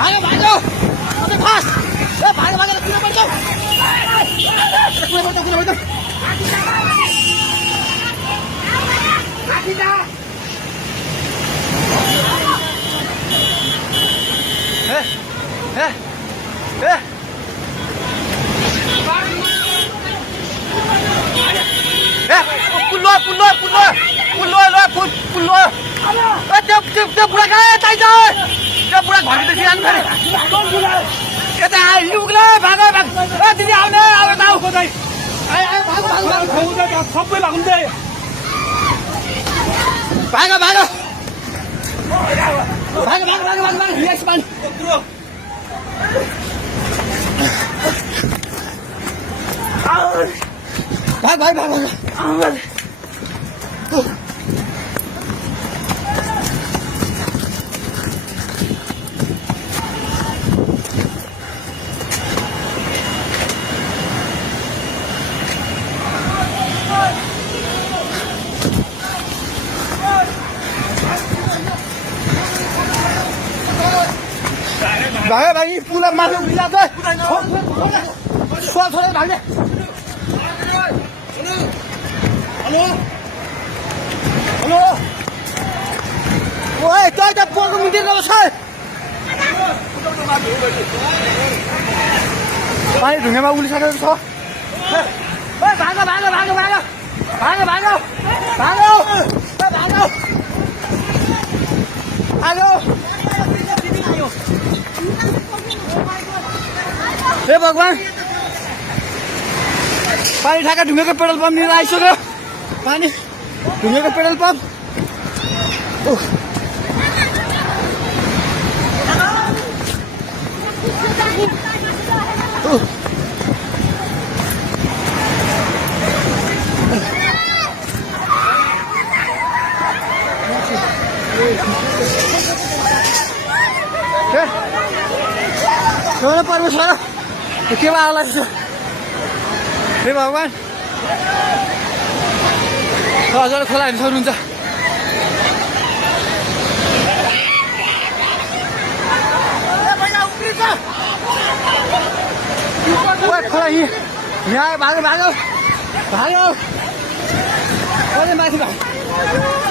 भागो भागो अबे फास ए भागो भागो किन पर्छ कुन पर्छ आखिदा ए पुल्लो त्यो बुढा कहाँ चाहिन्छ त्यो बुढा घरदेखि जानु पऱ्यो यता आइपुग्ला भाग दिदी आउने अब आऊ खोज्दै सबै भाग्दै भाग भाग भाग भाग भाग भाग भाग यस मान भाग भाग भाग भाग भागे भागी पुरा माथि बिलादै छोड्दै भाग्ने हेलो हेलो ओए तै त पोको मिटिङ गर्छ पानी ढुङ्गामा उलिसकेको छ ए भागो भागो भागो भागो भागो भागो भागो भागो हेलो हे भगवान पानी ठाका ढुङ्गेको पेट्रोल पम्प लिएर आइसक्यो पानी ढुङ्गेको पेट्रोल पम्प परमेश्वर के आउला हे भगवान हजुर खोला हेर्नु सक्नुहुन्छ खोला यहाँ भागो भागो भागो माथि भाग